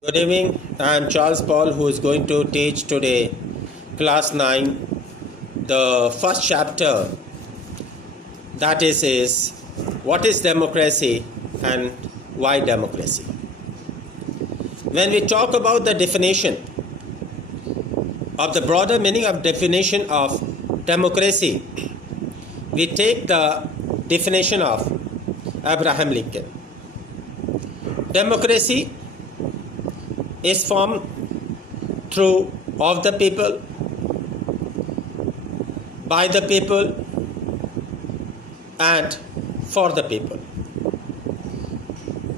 Good evening. I am Charles Paul, who is going to teach today class 9, the first chapter, that is what is democracy and why democracy. When we talk about the definition of the broader meaning of definition of democracy, we take the definition of Abraham Lincoln. Democracy is formed through of the people, by the people, and for the people.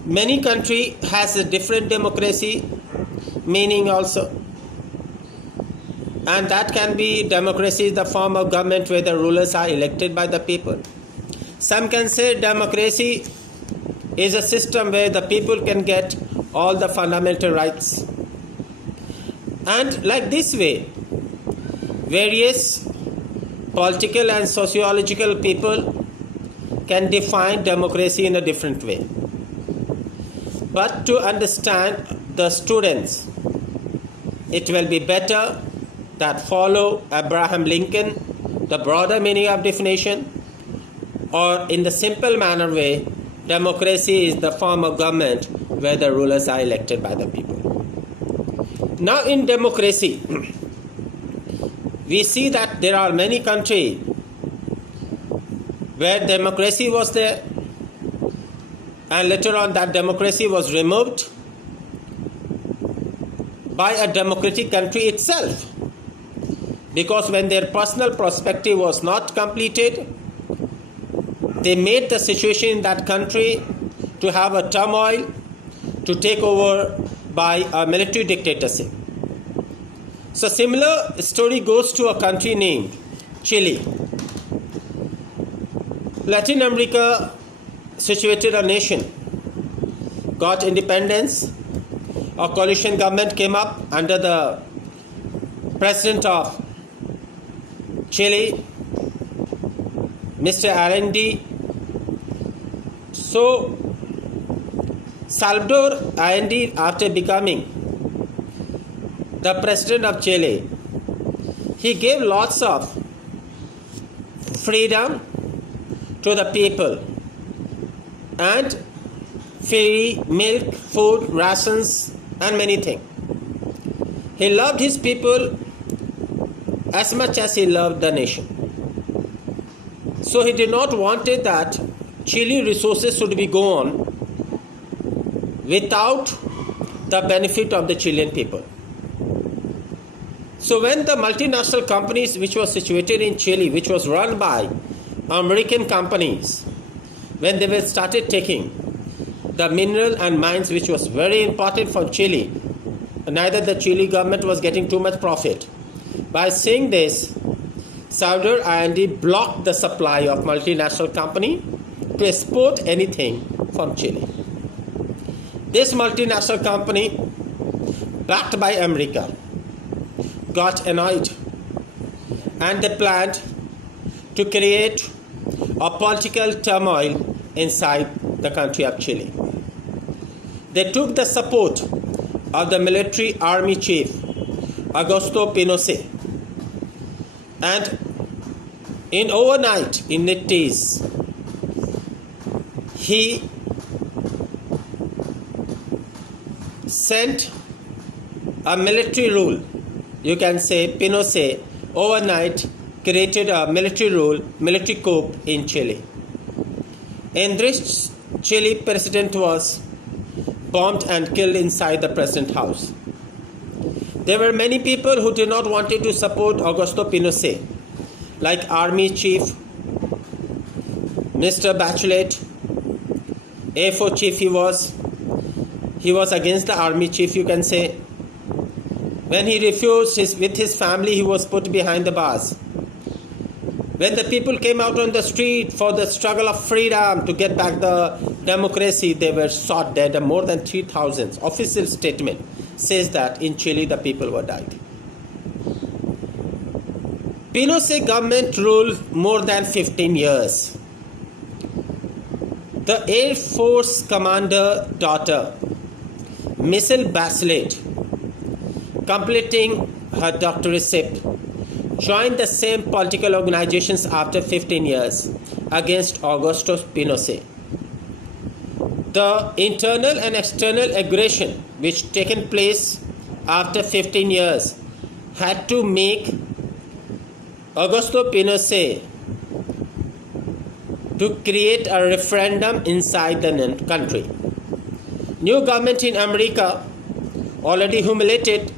Many country has a different democracy meaning also, and that can be democracy is the form of government where the rulers are elected by the people. Some can say democracy is a system where the people can get all the fundamental rights. And like this way, various political and sociological people can define democracy in a different way. But to understand the students, it will be better that follow Abraham Lincoln, the broader meaning of definition, or in the simple manner way, democracy is the form of government where the rulers are elected by the people. Now in democracy, we see that there are many countries where democracy was there, and later on that democracy was removed by a democratic country itself, because when their personal perspective was not completed, they made the situation in that country to have a turmoil, to take over by a military dictatorship. So similar story goes to a country named Chile. Latin America situated a nation, got independence, a coalition government came up under the president of Chile, Mr. Allende. So Salvador Allende, after becoming the president of Chile, he gave lots of freedom to the people and free milk, food, rations, and many things. He loved his people as much as he loved the nation. So he did not want it that Chile resources should be gone without the benefit of the Chilean people. So when the multinational companies which was situated in Chile, which was run by American companies, when they were started taking the mineral and mines which was very important for Chile, neither the Chile government was getting too much profit. By saying this, Salvador Allende blocked the supply of multinational company to export anything from Chile. This multinational company, backed by America, got annoyed, and they planned to create a political turmoil inside the country of Chile. They took the support of the military army chief, Augusto Pinochet, and in overnight, in the days, he sent a military rule. You can say Pinochet overnight created a military rule, military coup in Chile. In this, Chile president was bombed and killed inside the president house. There were many people who did not want to support Augusto Pinochet, like Army Chief Mr. Bachelet, Air Force Chief he was against the Army Chief, you can say. When he refused with his family, he was put behind the bars. When the people came out on the street for the struggle of freedom to get back the democracy, they were shot dead. More than 3,000. Official statement says that in Chile the people were died. Pinochet government ruled more than 15 years. The Air Force commander daughter Michelle Bachelet, completing her doctorate, joined the same political organizations after 15 years against Augusto Pinochet. The internal and external aggression which taken place after 15 years had to make Augusto Pinochet to create a referendum inside the country. New government in America already humiliated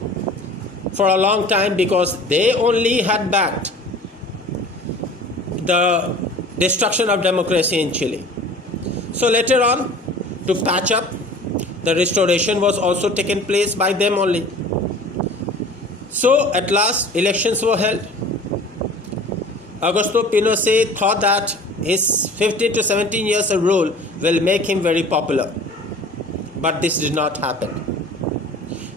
for a long time because they only had backed the destruction of democracy in Chile. So later on, to patch up, the restoration was also taken place by them only. So at last, elections were held. Augusto Pinochet thought that his 15 to 17 years of rule will make him very popular. But this did not happen.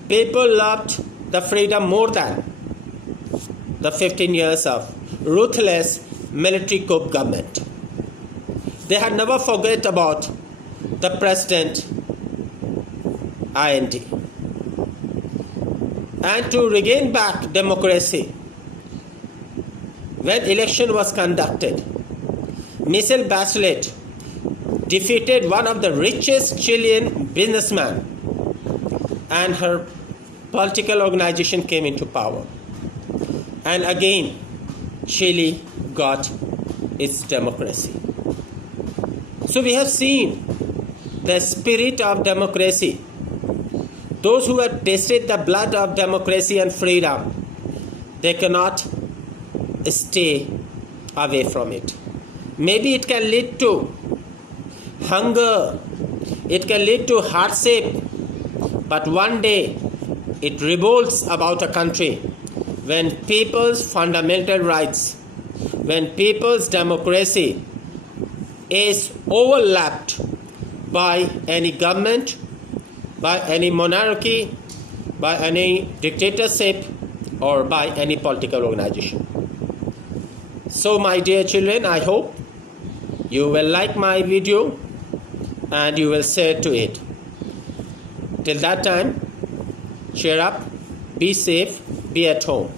People loved the freedom more than the 15 years of ruthless military coup government. They had never forget about the president IND. And to regain back democracy, when election was conducted, Michelle Bachelet defeated one of the richest Chilean businessmen, and her political organization came into power. And again, Chile got its democracy. So we have seen the spirit of democracy. Those who have tasted the blood of democracy and freedom, they cannot stay away from it. Maybe it can lead to hunger, it can lead to hardship, but one day it revolts about a country when people's fundamental rights, when people's democracy is overlapped by any government, by any monarchy, by any dictatorship, or by any political organization. So my dear children, I hope you will like my video and you will share to it. Till that time, cheer up, be safe, be at home.